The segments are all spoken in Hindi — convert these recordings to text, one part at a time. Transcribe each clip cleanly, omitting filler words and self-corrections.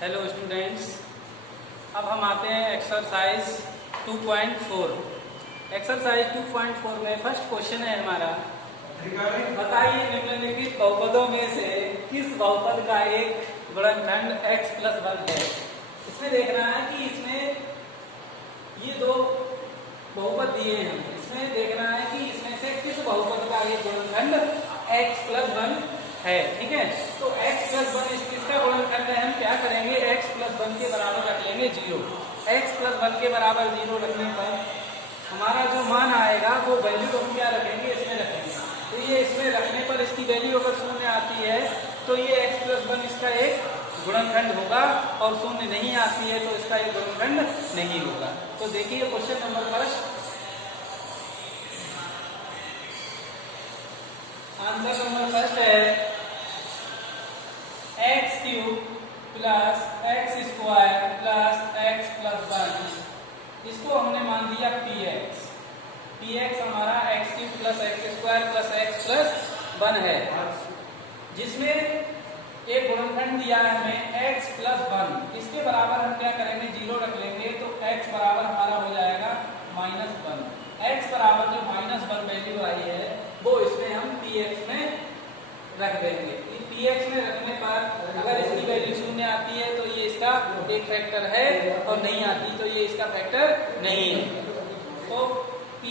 हेलो स्टूडेंट्स, अब हम आते हैं एक्सरसाइज 2.4। एक्सरसाइज 2.4 में फर्स्ट क्वेश्चन है हमारा, बताइए निम्नलिखित बहुपदों में से किस बहुपद का एक गुणनखंड x + 1 है। इसमें देखना है कि इसमें ये दो बहुपद दिए हैं, इसमें देखना है कि इसमें से किस बहुपद का एक गुणनखंड x + 1 है। ठीक है, तो x + 1 इसका गुणनखंड है। हम क्या करेंगे, x + 1 के बराबर रख लेंगे 0। x + 1 के बराबर 0 रखने पर हमारा जो मान आएगा वो वैल्यू हम क्या रखेंगे, इसमें रखेंगे। तो ये इसमें रखने पर इसकी वैल्यू अगर 0 आती है तो ये x + 1 इसका एक गुणनखंड होगा, और 0 नहीं आती है तो इसका एक गुणनखंड नहीं होगा। तो देखिए question number first, answer number first है x³ + x² + x + 1। इसको हमने मान दिया px। px हमारा x³ + x² + x + 1 है, जिसमें एक गुणनखंड दिया है हमें x + 1। इसके बराबर हम क्या करेंगे, 0 रख लेंगे। तो x बराबर हमारा हो जाएगा -1। x बराबर जो -1 वैल्यू आई है वो इसमें हम px में रख देंगे। px में रखने पर अगर इसकी वैल्यू 0 आती है तो ये इसका एक फैक्टर है, और नहीं आती तो ये इसका फैक्टर नहीं है। तो p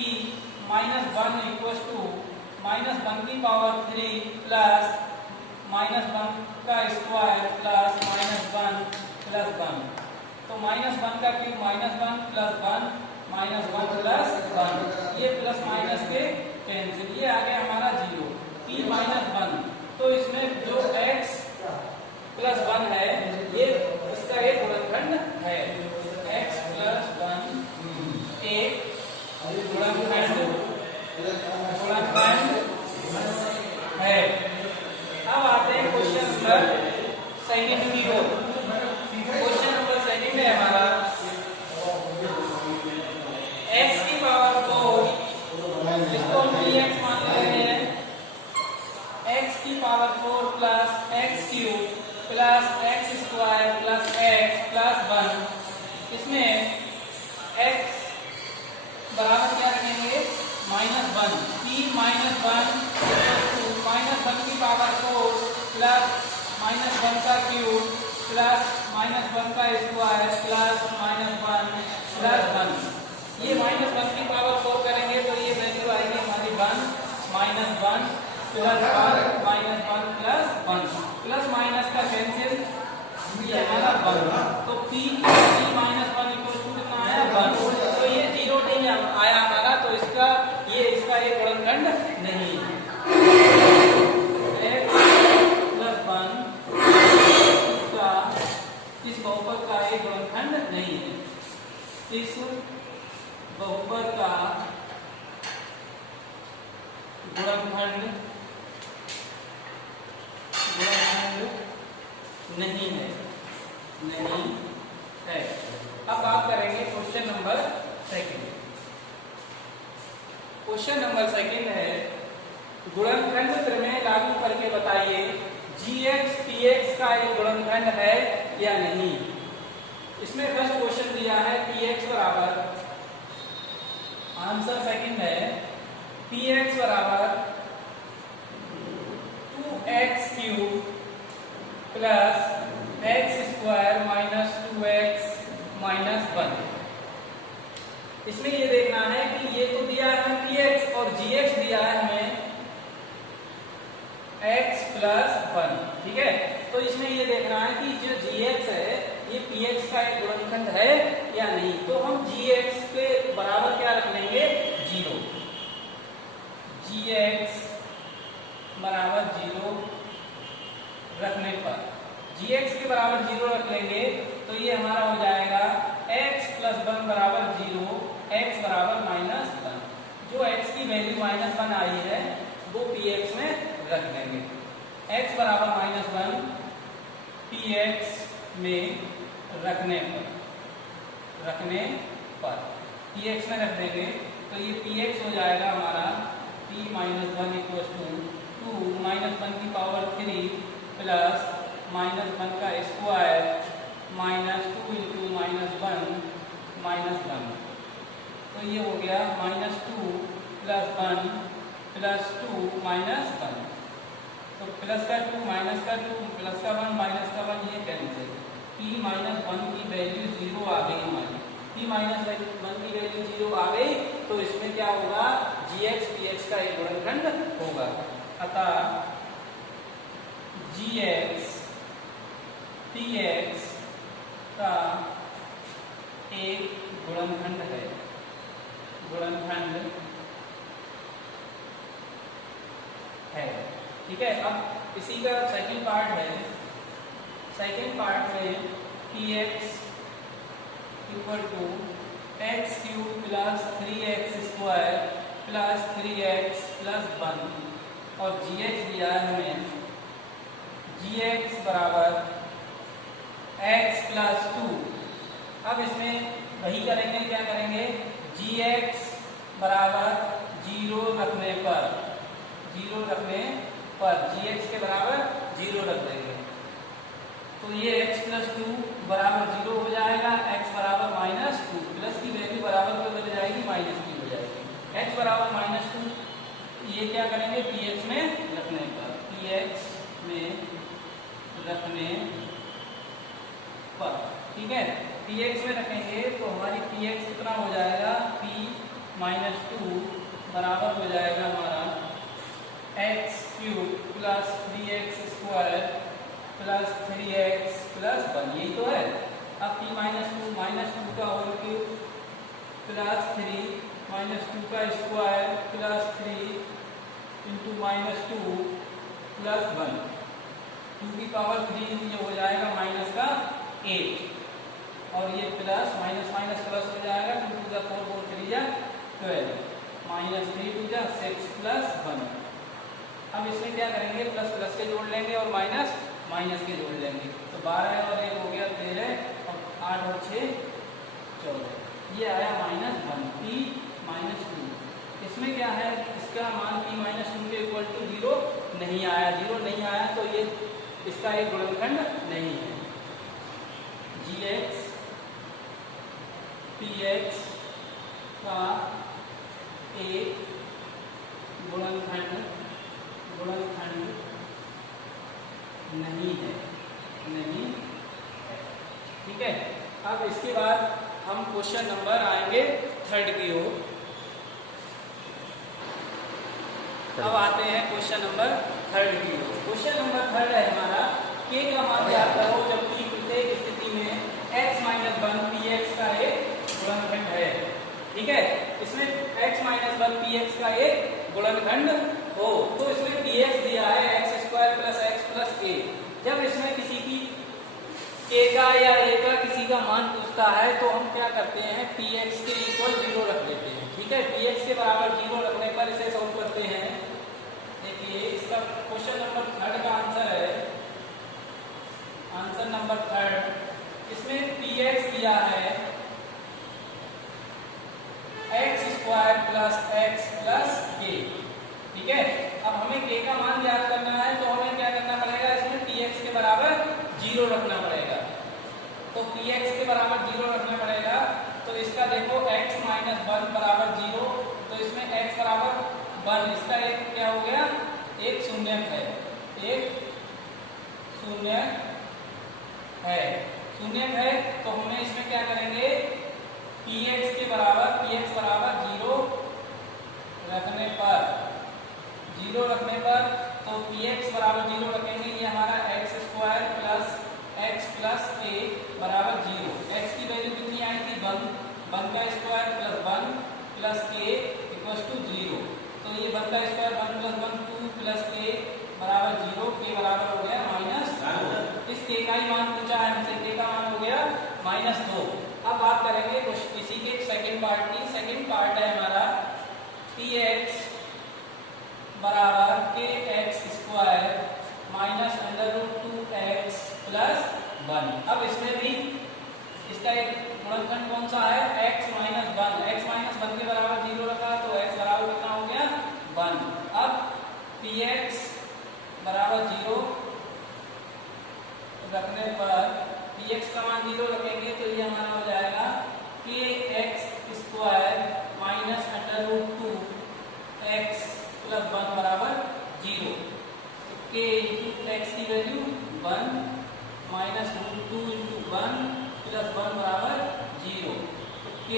-1 = -1³ + -1 + -1² + 1। तो -1 का क्यूब -1 + 1 -1 + 1, ये प्लस माइनस के कैंसिल, ये आ गया हमारा 0। p -1, तो इसमें जो x + 1 है ये इसका एक गुणनखंड है। x + 1 एक गुणनखंड है। अब आते हैं क्वेश्चन नंबर सेकंड की ओर। क्वेश्चन नंबर सेकंड है हमारा x⁴, जिसको हम px मान ले रहे हैं, x⁴ + x³ + x² + x + 1। इसमें x बराबर क्या रखेंगे, -1। p -1 = -1⁴ + -1³ + -1² + -1 + 1। ये -1⁴ करेंगे तो ये वैल्यू आएगी हमारी 1 -1 + 1 -1 + 1, प्लस माइनस का कैंसिल, ये हमारा 1। तो p -1 = कितना आया, 1। तो ये 0 नहीं आया हमारा, तो इसका एक गुणनखंड नहीं है। x + 1 इस बहुपद का एक गुणनखंड नहीं है। इस बहुपद का गुणनखंड नहीं है, नहीं है। अब बात करेंगे question number second. Question number second है, गुणनखंड प्रमेय लागू करके बताइए gx px का एक गुणनखंड है या नहीं। इसमें फर्स्ट क्वेश्चन दिया है px बराबर, आंसर सेकंड है px बराबर 2x³ + x² - 2x - 1। इसमें ये देखना है कि ये तो दिया है हमें px, और gx दिया है हमें x + 1। ठीक है, तो इसमें ये देखना है कि जो gx है ये px का एक गुणनखंड है या नहीं। तो हम gx के बराबर क्या रख लेंगे, 0। gx बराबर 0 रखने पर, gx के बराबर 0 रख लेंगे तो ये हमारा हो जाएगा x + 1 बराबर 0, x बराबर -1। जो x की वैल्यू -1 आई है वो px में रख देंगे। x बराबर -1 px में रखने पर px में रख देंगे तो ये px हो जाएगा हमारा p - 1 = 2 -1³ + -1² प्लस 1 प्लस 2 माइनस 1। तो प्लस का 2 माइनस का 2 प्लस का 1 माइनस का 1 ये कैंसिल। p माइनस 1 की वैल्यू 0 आ गई हमारी। p माइनस 1 की वैल्यू 0 आ गई तो इसमें क्या होगा, gx px का एक गुणनखंड होगा। अतः gx px का एक गुणनखंड है, गुणनखंड है। ठीक है। अब इसी का सेकंड पार्ट है। सेकंड पार्ट में px equal to x cube plus 3x square plus 3x plus 1 और gx दिया है हमें gx बराबर x प्लस 2। अब इसमें वही करेंगे, क्या करेंगे, gx बराबर 0 रखने पर gx के बराबर 0 रख देंगे तो ये x प्लस 2 बराबर 0 हो जाएगा, x बराबर माइनस 2, प्लस की वैल्यू बराबर को बदल जाएगी, माइनस की हो जाएगी, x बराबर माइनस 2। ये क्या करेंगे, px में रखने पर, px में रखने पर, ठीक है। px में रखेंगे तो हमारी px कितना हो जाएगा, p माइनस 2 बराबर हो जाएगा हमारा x cube plus 3x square plus 3x plus 1, यही तो है। अब p माइनस 2 का होल क्यूब प्लस 3 माइनस 2 का square plus 3 into minus 2 plus 1, 2 की पावर 3 ये हो जाएगा माइनस का 8 और ये प्लस माइनस माइनस प्लस हो जाएगा, 2 टू द 4 4 3 जा 12 माइनस 3 टू जा 6 प्लस 1। अब इसमें क्या करेंगे, प्लस प्लस के जोड़ लेंगे और माइनस माइनस के जोड़ लेंगे तो 12 और 1 हो गया 13 और 8 और 6 14, ये आया माइनस 1 p माइनस 2। इसमें क्या है, इसका मान p माइनस 2 के इक्वल टू 0 नहीं आया, 0 नहीं आया तो ये इसका एक गुणनखंड नहीं है। gx px का एक गुणनखंड नहीं है, ठीक है। अब इसके बाद हम क्वेश्चन नंबर आएंगे 3 की ओर। अब आते हैं क्वेश्चन नंबर 3 की ओर। क्वेश्चन नंबर 3 है हमारा, k का मान ज्ञात करो जबकि प्रत्येक स्थिति में x माइनस 1 px का एक गुणनखंड है, ठीक है। इसमें x माइनस 1 px का एक गुणनखंड हो तो इसमें px दिया है x square plus x plus a। जब इसमें किसी की k का या a का किसी का मान पूछता है तो हम क्या करते हैं, px के इक्वल 0 रख लेते हैं, ठीक है। px के बराबर 0 रखने पर इसे सॉल्व करते हैं। देखिए इसका क्वेश्चन नंबर 3 का आंसर है, आंसर नंबर 3। इसमें px दिया है x square plus x plus a, ठीक है। अब हमें k का मान ज्ञात करना है तो हमें क्या करना पड़ेगा, इसमें px के बराबर 0 रखना पड़ेगा। तो px के बराबर 0 रखना पड़ेगा तो इसका देखो x माइनस 1 बराबर 0 तो इसमें x बराबर 1, इसका एक क्या हो गया, एक शून्यक है, एक शून्यक है तो हमें इसमें क्या करेंगे, px के बराबर 0 रखने पर तो px बराबर 0 रखेंगे, ये हमारा x square plus x plus a बराबर 0। x की वैल्यू कितनी आई थी, 1 का square plus 1 plus a equal to 0। तो ये 1 का स्क्वायर 1 प्लस 1 2 प्लस a बराबर 0, k बराबर हो गया माइनस। इस k का ही मान पूछा है हमसे, k का मान हो गया -2। अब बात करेंगे इसी के सेकंड पार्ट की। सेकंड पार्ट है हमारा px बराबर kx square minus √2x plus 1। अब इसमें भी इसका एक गुणनखंड कौन सा है, x माइनस 1 के बराबर 0 रखा तो x बराबर कितना हो गया 1। अब px बराबर 0 रखने पर px का मान 0 रखेंगे तो ये हमारा हो जाएगा kx स्क्वायर माइनस √2 1 प्लस 1 बराबर 0, तो k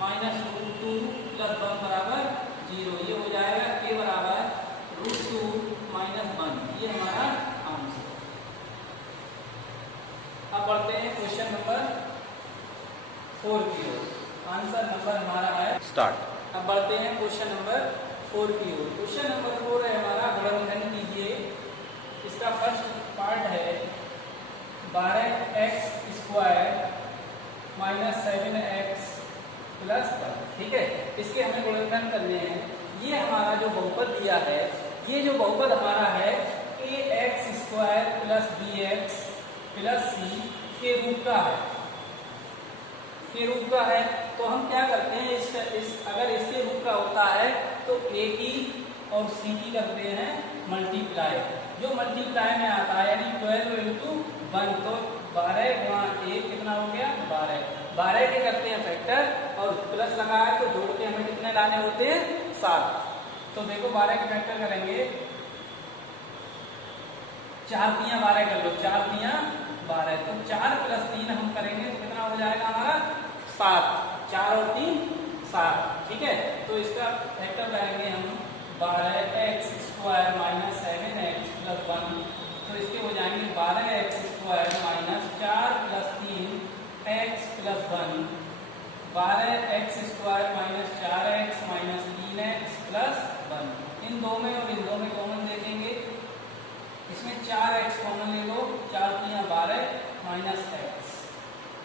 माइनस रूट 2 प्लस 1 बराबर 0, ये हो जाएगा k बराबर रूट 2 माइनस 1, ये हमारा आंसर। अब बढ़ते हैं क्वेश्चन नंबर 4 की ओर। आंसर नंबर हमारा है स्टार्ट। अब बढ़ते हैं क्वेश्चन नंबर 4 की ओर। क्वेश्चन नंबर 4 है हमारा, गुणनखंड कीजिए। इसका फर्स्ट पार्ट है 12x square minus 7x plus 1, ठीक है। इसके हमें गुणनखंड करने हैं। ये हमारा जो बहुपद दिया है, ये जो बहुपद हमारा है ax square plus bx plus c के रूप का है, के रूप का है। तो हम क्या करते हैं, अगर इसके रूप का होता है तो a की और c की करते हैं मल्टीप्लाई। जो मल्टीप्लाई में आता है यानी 12 इंटू 1, तो 12 गुणा 1 कितना हो गया 12। 12 के करते हैं फैक्टर और प्लस लगा है तो जोड़ के हमें कितने लाने होते हैं 7। तो देखो 12 के फैक्टर करेंगे, 4 तियां 12 कर लो, 4 तियां 12, तो 4 प्लस 3 हम करेंगे तो कितना हो जाएगा हमारा 7, 4 और 3 7, ठीक है। तो इसका फैक्टर करेंगे हम 12x square minus 7x plus 1, तो इसके हो जाएंगे 12x square minus 4 plus 3x plus 1, 12x square minus 4x minus 3x plus 1। इन दो में और इन दो में कॉमन देखेंगे, इसमें 4x कॉमन ले लो, 4 तियां 12 माइनस x,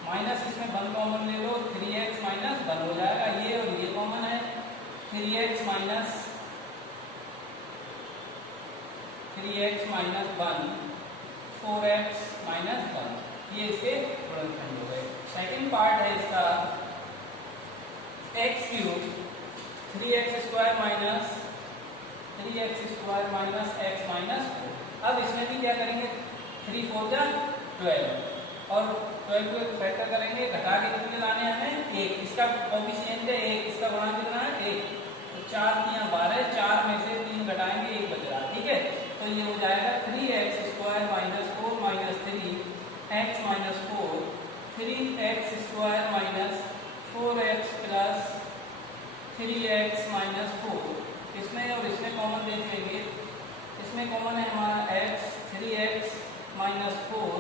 माइनस इसमें 1 कॉमन ले लो, 3x माइनस 1 हो जाएगा। ये और ये कॉमन है, 3x माइनस 1, 4x माइनस 1, ये इसके गुणनखंड हो गए। सेकेंड पार्ट है इसका x cube 3x square minus x minus 4। अब इसमें भी क्या करेंगे, 3 4 जा 12 और 12 को फैक्टर करेंगे, घटा के कितने लाने हैं हमें 1, इसका कोएफिशिएंट है 1, इसका गुणा कितना है 1, तो 4 तियां 12, 4 में से 3 घटाएंगे 1 बच रहा, ठीक है। तो ये हो जाएगा 3x square minus 4 minus 3x minus 4, 3x square minus 4x plus 3x minus 4। इसमें और इसमें कॉमन देख लेंगे, इसमें कॉमन है हमारा x, 3x minus 4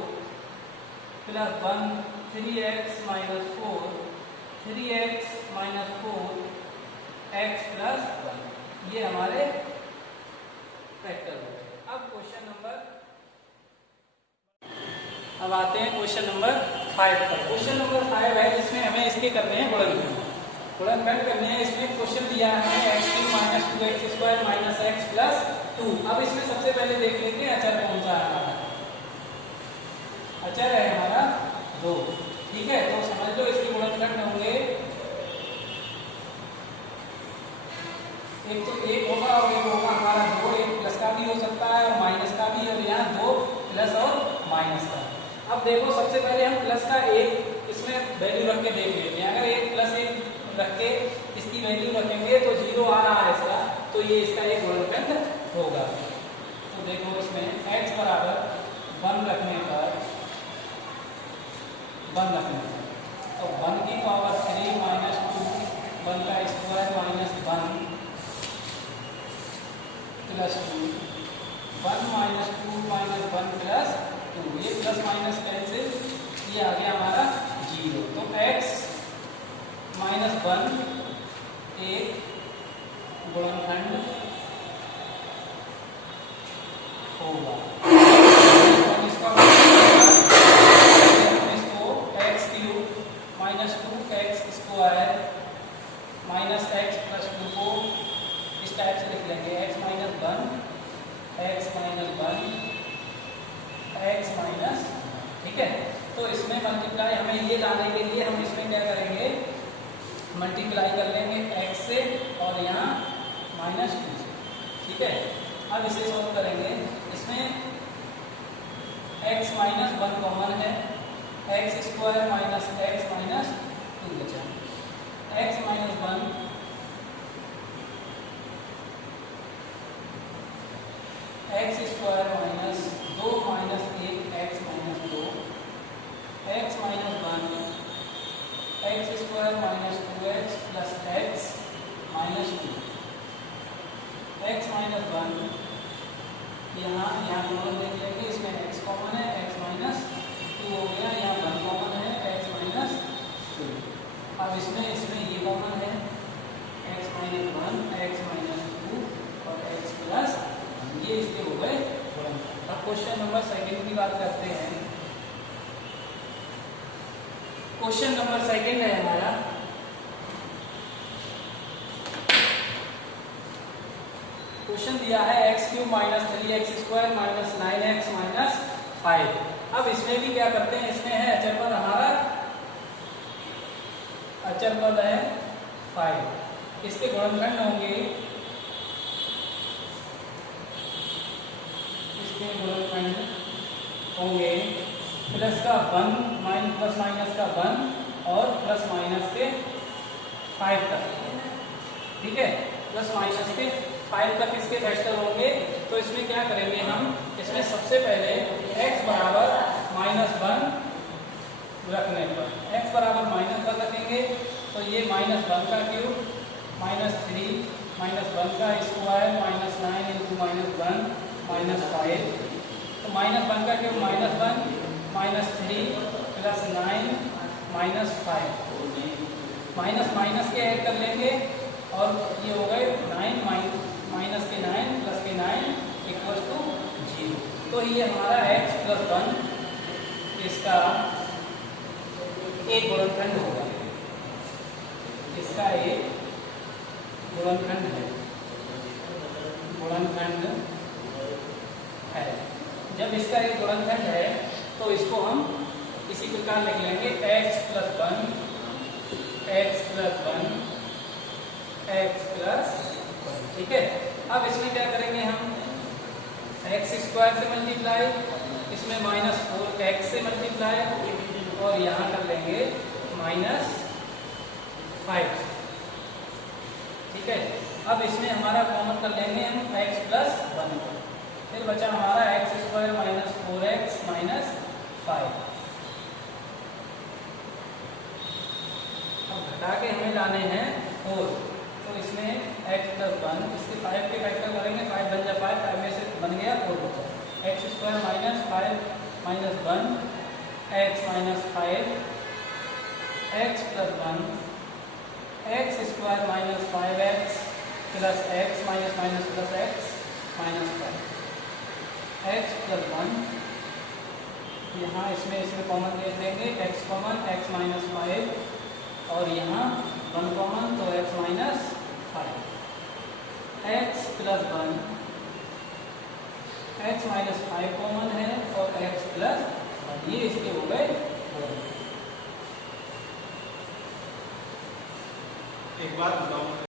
plus 1, 3x minus 4, 3x minus 4 x plus 1, ये हमारे फैक्टर हो गए। अब क्वेश्चन नंबर, अब आते हैं क्वेश्चन नंबर 5 पर। क्वेश्चन नंबर 5 है, इसमें हमें इसके करने हैं गुणनखंड करने हैं। इसमें क्वेश्चन दिया है x cube minus 2x square minus x plus 2। अब इसमें सबसे पहले देख लेते हैं अचर कौन सा है हमारा, अचर है हमारा 2, ठीक है। तो समझ लो इसके गुणनखंड होंगे, एक तो 1 होगा और एक होगा हमारा 2, एक प्लस का भी हो सकता है और माइनस का भी, और यहाँ 2 प्लस और माइनस का। अब देखो सबसे पहले हम प्लस का 1 इसमें वैल्यू रख के देख लेते हैं। अगर 1 प्लस 1 रख के इसकी वैल्यू रखेंगे तो 0 आ रहा है इसका, तो ये इसका एक गुणनखंड होगा। तो देखो इसमें x बराबर 1 रखने पर, 1 रखने पर तो 1 की पावर 3 माइनस 2, 1 का square minus 1 plus 2, 1 minus 2 minus 1 plus 2, ये प्लस माइनस कैंसिल, ये आ गया हमारा 0। तो x माइनस 1 एक गुणनखंड होगा। इसको x cube minus 2x square minus x plus 2 को इस टाइप से लिख लेंगे, x माइनस 1 x माइनस, ठीक है। तो इसमें मल्टीप्लाई, हमें ये लाने के लिए हम इसमें क्या करेंगे, मल्टीप्लाई कर लेंगे x से और यहाँ माइनस 2 से, ठीक है। अब इसे सॉल्व करेंगे, इसमें x माइनस 1 कॉमन है, x square minus x minus 2 बचा, x minus 1 x square minus 2 minus 1 x minus 2 common देख लेंगे, इसमें x कॉमन है, x माइनस 2 हो गया, यहाँ 1 कॉमन है, x माइनस 2। अब इसमें ये कॉमन है, x माइनस 1, x माइनस 2 और x प्लस, ये इसके हो गए गुणनखंड। अब क्वेश्चन नंबर सेकंड की बात करते हैं। क्वेश्चन नंबर सेकंड है हमारा, क्वेश्चन दिया है x cube minus 3x square minus 9x minus 5। अब इसमें भी क्या करते हैं, इसमें है अचर पद, हमारा अचर पद है 5, इसके गुणनखंड होंगे, इसके गुणनखंड होंगे प्लस का 1 प्लस माइनस का 1 और प्लस माइनस के 5 तक, ठीक है, प्लस माइनस के 5 तक इसके फैक्टर होंगे। तो इसमें क्या करेंगे हम, इसमें सबसे पहले x बराबर -1 रखने पर, x बराबर -1 रखेंगे तो ये -1 का क्यूब -3 -1 का स्क्वायर -9 इंटू -1 -5, तो -1 का क्यूब -1 -3 प्लस 9 -5, माइनस माइनस के ऐड कर लेंगे और ये हो गए 9 माइनस के 9 प्लस के 9 इक्वल टू 0। तो ये हमारा x प्लस 1 इसका एक गुणनखंड होगा, इसका एक गुणनखंड है, गुणनखंड है। जब इसका एक गुणनखंड है तो इसको हम इसी प्रकार लिख लेंगे, x plus 1 x plus 1 x plus, ठीक है। अब इसमें क्या करेंगे हम, x स्क्वायर से मल्टीप्लाई, इसमें -4x से मल्टीप्लाई और यहाँ कर लेंगे -5, ठीक है। अब इसमें हमारा कॉमन कर लेंगे हम x प्लस 1, फिर बचा हमारा x square minus 4x minus 5। अब घटा के हमें लाने हैं 4, तो इसमें x प्लस 1, इसके 5 के फैक्टर करेंगे, 5 बन जाए 5, 5 में से बन गया 4 बचा, x square minus 5 minus 1 x minus 5 x plus 1 x square minus 5x plus x minus minus plus x minus 5 x plus 1, यहाँ इसमें कॉमन दे देंगे, x कॉमन x माइनस 5 और यहाँ 1 कॉमन तो x minus 5, x plus 1 x minus 5 common है और x प्लस 1, ये इसके हो गए। एक बात बताऊं,